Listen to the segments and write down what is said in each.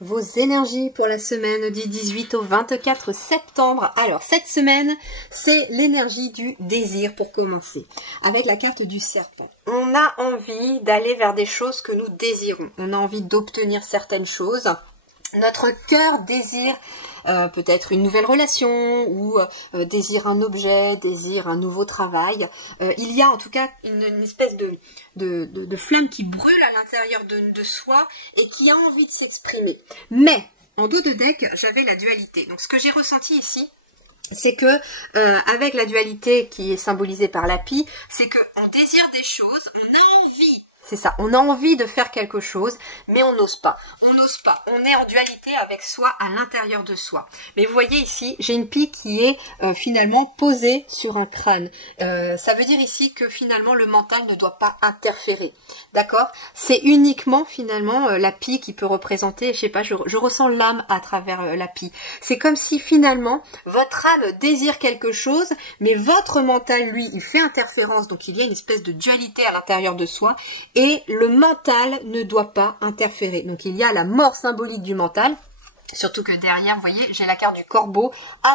Vos énergies pour la semaine du 18 au 24 septembre. Alors, cette semaine, c'est l'énergie du désir pour commencer. Avec la carte du serpent. On a envie d'aller vers des choses que nous désirons. On a envie d'obtenir certaines choses. Notre cœur désire peut-être une nouvelle relation ou désire un objet, désire un nouveau travail. Il y a en tout cas une espèce de flamme qui brûle à l'intérieur de soi et qui a envie de s'exprimer. Mais en dos de deck, j'avais la dualité. Donc ce que j'ai ressenti ici, c'est que avec la dualité qui est symbolisée par la pie, c'est qu'on désire des choses, on a envie. C'est ça, on a envie de faire quelque chose, mais on n'ose pas. On n'ose pas. On est en dualité avec soi à l'intérieur de soi. Mais vous voyez ici, j'ai une pie qui est finalement posée sur un crâne. Ça veut dire ici que finalement le mental ne doit pas interférer. D'accord? C'est uniquement finalement la pie qui peut représenter, je sais pas, je ressens l'âme à travers la pie. C'est comme si finalement votre âme désire quelque chose, mais votre mental, lui, il fait interférence. Donc il y a une espèce de dualité à l'intérieur de soi. Et le mental ne doit pas interférer. Donc il y a la mort symbolique du mental. Surtout que derrière, vous voyez, j'ai la carte du corbeau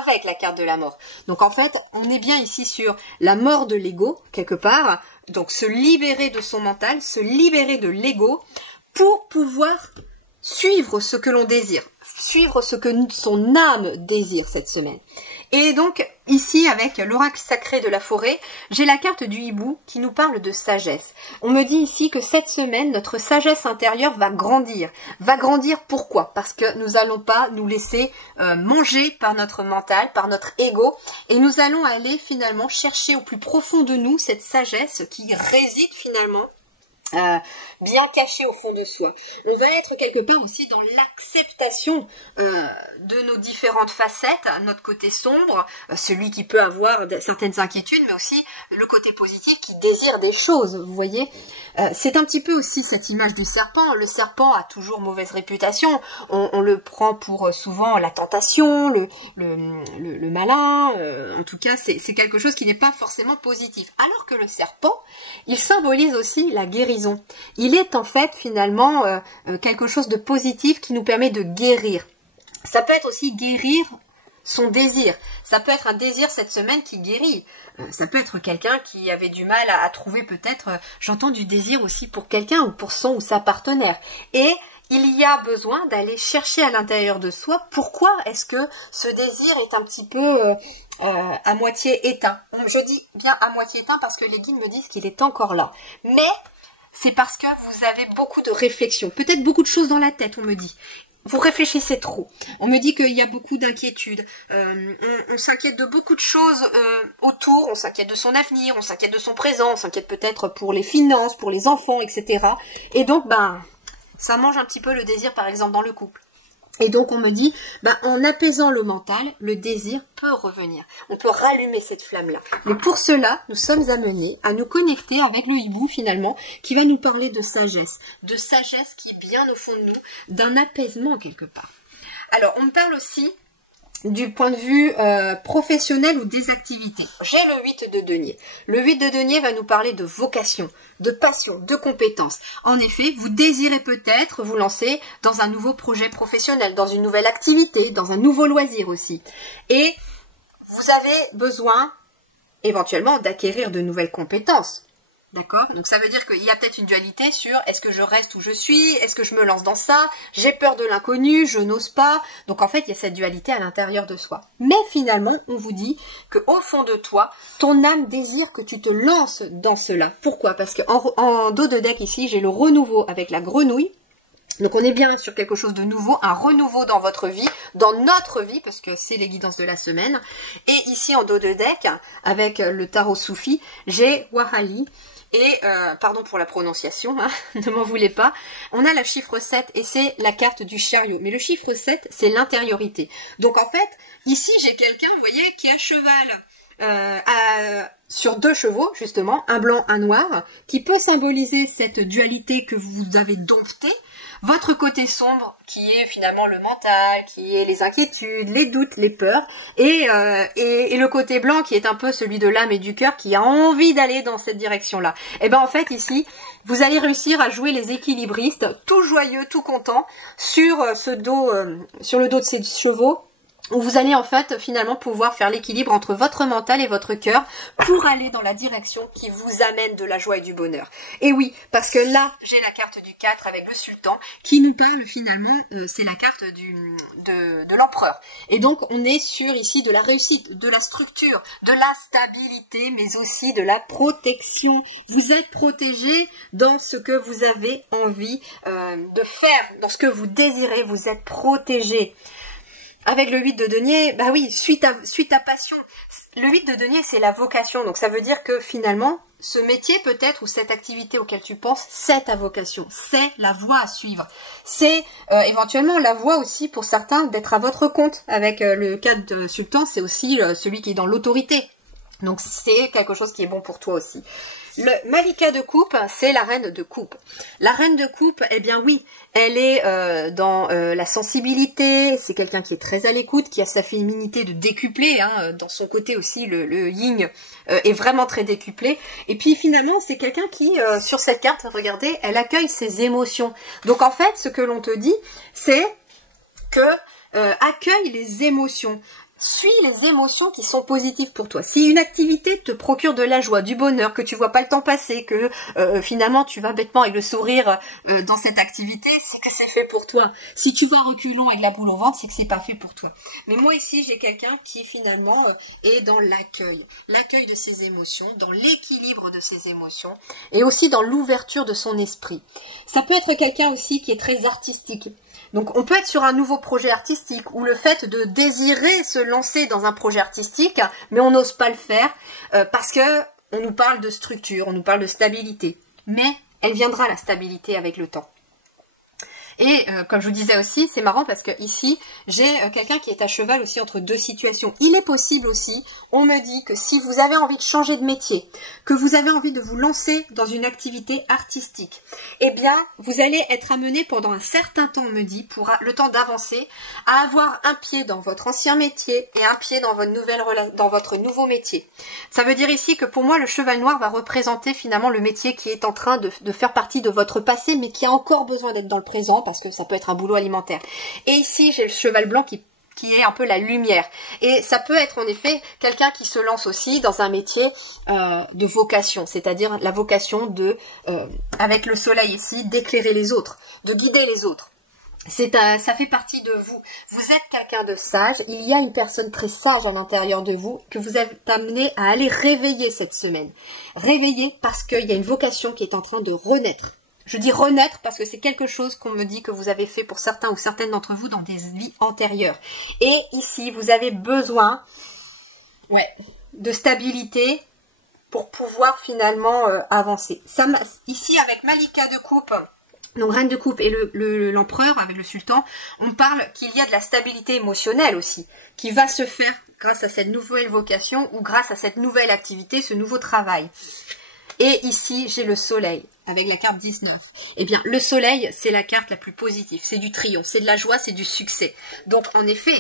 avec la carte de la mort. Donc en fait, on est bien ici sur la mort de l'ego, quelque part. Donc se libérer de son mental, se libérer de l'ego pour pouvoir suivre ce que l'on désire. Suivre ce que son âme désire cette semaine. Et donc, ici, avec l'oracle sacré de la forêt, j'ai la carte du hibou qui nous parle de sagesse. On me dit ici que cette semaine, notre sagesse intérieure va grandir. Va grandir pourquoi? Parce que nous n'allons pas nous laisser manger par notre mental, par notre ego, et nous allons aller finalement chercher au plus profond de nous cette sagesse qui réside finalement bien caché au fond de soi. On va être quelque part aussi dans l'acceptation de nos différentes facettes, notre côté sombre, celui qui peut avoir certaines inquiétudes, mais aussi le côté positif qui désire des choses, vous voyez. C'est un petit peu aussi cette image du serpent. Le serpent a toujours mauvaise réputation, on le prend pour souvent la tentation, le malin, en tout cas c'est quelque chose qui n'est pas forcément positif. Alors que le serpent, il symbolise aussi la guérison. Il est en fait finalement quelque chose de positif qui nous permet de guérir. Ça peut être aussi guérir son désir. Ça peut être un désir cette semaine qui guérit. Ça peut être quelqu'un qui avait du mal à trouver peut-être, j'entends du désir aussi pour quelqu'un ou pour son ou sa partenaire. Et il y a besoin d'aller chercher à l'intérieur de soi pourquoi est-ce que ce désir est un petit peu à moitié éteint. Je dis bien à moitié éteint parce que les guides me disent qu'il est encore là. Mais c'est parce que vous avez beaucoup de réflexions, peut-être beaucoup de choses dans la tête, on me dit. Vous réfléchissez trop. On me dit qu'il y a beaucoup d'inquiétudes. On s'inquiète de beaucoup de choses autour. On s'inquiète de son avenir, on s'inquiète de son présent, on s'inquiète peut-être pour les finances, pour les enfants, etc. Et donc, ça mange un petit peu le désir, par exemple, dans le couple. Et donc on me dit, en apaisant le mental, le désir peut revenir. On peut rallumer cette flamme-là. Mais pour cela, nous sommes amenés à nous connecter avec le hibou finalement, qui va nous parler de sagesse. De sagesse qui est bien au fond de nous, d'un apaisement quelque part. Alors, on me parle aussi du point de vue professionnel ou des activités. J'ai le 8 de denier. Le 8 de denier va nous parler de vocation, de passion, de compétence. En effet, vous désirez peut-être vous lancer dans un nouveau projet professionnel, dans une nouvelle activité, dans un nouveau loisir aussi. Et vous avez besoin éventuellement d'acquérir de nouvelles compétences. D'accord? Donc ça veut dire qu'il y a peut-être une dualité sur est-ce que je reste où je suis, est-ce que je me lance dans ça, j'ai peur de l'inconnu, je n'ose pas. Donc en fait, il y a cette dualité à l'intérieur de soi. Mais finalement, on vous dit qu'au fond de toi, ton âme désire que tu te lances dans cela. Pourquoi? Parce qu'en dos de deck ici, j'ai le renouveau avec la grenouille. Donc on est bien sur quelque chose de nouveau, un renouveau dans votre vie, dans notre vie, parce que c'est les guidances de la semaine. Et ici en dos de deck, avec le tarot soufi, j'ai Wahali. Et, pardon pour la prononciation, hein, ne m'en voulez pas, on a le chiffre 7 et c'est la carte du chariot. Mais le chiffre 7, c'est l'intériorité. Donc en fait, ici j'ai quelqu'un, vous voyez, qui est à cheval, sur 2 chevaux, justement, un blanc, un noir, qui peut symboliser cette dualité que vous avez domptée. votre côté sombre qui est finalement le mental, qui est les inquiétudes, les doutes, les peurs, et le côté blanc qui est un peu celui de l'âme et du cœur qui a envie d'aller dans cette direction-là. Et ben en fait ici, vous allez réussir à jouer les équilibristes, tout joyeux, tout content, sur le dos de ces chevaux, où vous allez en fait finalement pouvoir faire l'équilibre entre votre mental et votre cœur pour aller dans la direction qui vous amène de la joie et du bonheur. Et oui, parce que là, j'ai la carte du 4 avec le sultan qui nous parle finalement, c'est la carte de l'empereur. Et donc on est sur ici de la réussite, de la structure, de la stabilité, mais aussi de la protection. Vous êtes protégé dans ce que vous avez envie de faire, dans ce que vous désirez, vous êtes protégé. Avec le 8 de denier, bah oui, suite à passion. Le 8 de denier, c'est la vocation. Donc ça veut dire que finalement, ce métier peut-être, ou cette activité auquel tu penses, c'est ta vocation. C'est la voie à suivre. C'est éventuellement la voie aussi pour certains d'être à votre compte. Avec le 4 de sultan, c'est aussi celui qui est dans l'autorité. Donc c'est quelque chose qui est bon pour toi aussi. Le Malika de coupe, c'est la reine de coupe. La reine de coupe, eh bien oui, elle est dans la sensibilité, c'est quelqu'un qui est très à l'écoute, qui a sa féminité de décuplée, hein, dans son côté aussi, le yin est vraiment très décuplé. Et puis finalement, c'est quelqu'un qui, sur cette carte, regardez, elle accueille ses émotions. Donc en fait, ce que l'on te dit, c'est que accueille les émotions. Suis les émotions qui sont positives pour toi. Si une activité te procure de la joie, du bonheur, que tu vois pas le temps passer, que finalement tu vas bêtement avec le sourire dans cette activité, c'est que c'est fait pour toi. Si tu vas reculons avec la boule au ventre, c'est que c'est pas fait pour toi. Mais moi ici, j'ai quelqu'un qui finalement est dans l'accueil. L'accueil de ses émotions, dans l'équilibre de ses émotions et aussi dans l'ouverture de son esprit. Ça peut être quelqu'un aussi qui est très artistique. Donc on peut être sur un nouveau projet artistique ou le fait de désirer se lancer dans un projet artistique, mais on n'ose pas le faire parce que on nous parle de structure, on nous parle de stabilité. Mais elle viendra la stabilité avec le temps. Et comme je vous disais aussi, c'est marrant parce que ici, j'ai quelqu'un qui est à cheval aussi entre deux situations. Il est possible aussi, on me dit que si vous avez envie de changer de métier, que vous avez envie de vous lancer dans une activité artistique, eh bien, vous allez être amené pendant un certain temps, on me dit, pour le temps d'avancer, à avoir un pied dans votre ancien métier et un pied dans votre nouveau métier. Ça veut dire ici que pour moi, le cheval noir va représenter finalement le métier qui est en train de faire partie de votre passé, mais qui a encore besoin d'être dans le présent, parce que ça peut être un boulot alimentaire. Et ici, j'ai le cheval blanc qui est un peu la lumière. Et ça peut être en effet quelqu'un qui se lance aussi dans un métier de vocation, c'est-à-dire la vocation de, avec le soleil ici, d'éclairer les autres, de guider les autres. Ça fait partie de vous. Vous êtes quelqu'un de sage. Il y a une personne très sage à l'intérieur de vous que vous êtes amené à aller réveiller cette semaine. Réveiller parce qu'il y a une vocation qui est en train de renaître. Je dis renaître parce que c'est quelque chose qu'on me dit que vous avez fait pour certains ou certaines d'entre vous dans des vies antérieures. Et ici, vous avez besoin de stabilité pour pouvoir finalement avancer. Ici, avec Malika de coupe, donc reine de coupe et l'empereur avec le sultan, on parle qu'il y a de la stabilité émotionnelle aussi, qui va se faire grâce à cette nouvelle vocation ou grâce à cette nouvelle activité, ce nouveau travail. Et ici, j'ai le soleil, avec la carte 19. Eh bien, le soleil, c'est la carte la plus positive. C'est du triomphe, c'est de la joie, c'est du succès. Donc, en effet,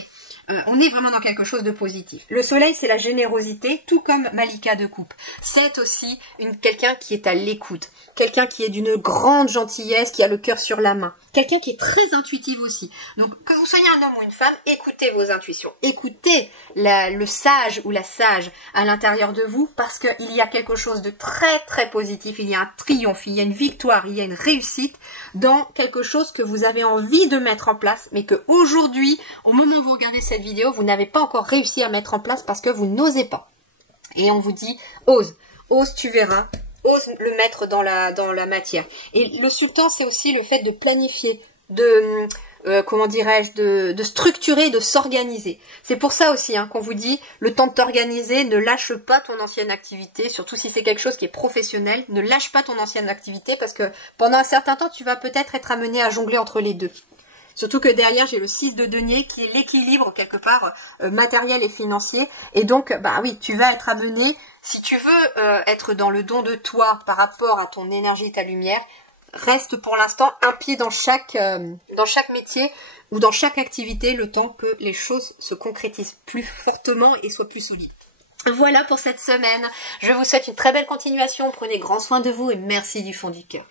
on est vraiment dans quelque chose de positif. Le soleil, c'est la générosité, tout comme Malika de coupe. C'est aussi quelqu'un qui est à l'écoute. Quelqu'un qui est d'une grande gentillesse, qui a le cœur sur la main. Quelqu'un qui est très intuitif aussi. Donc, que vous soyez un homme ou une femme, écoutez vos intuitions. Écoutez le sage ou la sage à l'intérieur de vous parce qu'il y a quelque chose de très très positif. Il y a un triomphe, il y a une victoire, il y a une réussite dans quelque chose que vous avez envie de mettre en place, mais que aujourd'hui, au moment où vous regardez cette vidéo, vous n'avez pas encore réussi à mettre en place parce que vous n'osez pas. Et on vous dit, ose, tu verras. Ose le mettre dans la matière. Et le sultan, c'est aussi le fait de planifier, de structurer, de s'organiser. C'est pour ça aussi qu'on vous dit, le temps de t'organiser, ne lâche pas ton ancienne activité, surtout si c'est quelque chose qui est professionnel, ne lâche pas ton ancienne activité parce que pendant un certain temps, tu vas peut-être être amené à jongler entre les deux. Surtout que derrière, j'ai le 6 de denier qui est l'équilibre quelque part matériel et financier. Et donc, bah oui, tu vas être amené, si tu veux être dans le don de toi par rapport à ton énergie et ta lumière, reste pour l'instant un pied dans chaque métier ou dans chaque activité, le temps que les choses se concrétisent plus fortement et soient plus solides. Voilà pour cette semaine. Je vous souhaite une très belle continuation. Prenez grand soin de vous et merci du fond du cœur.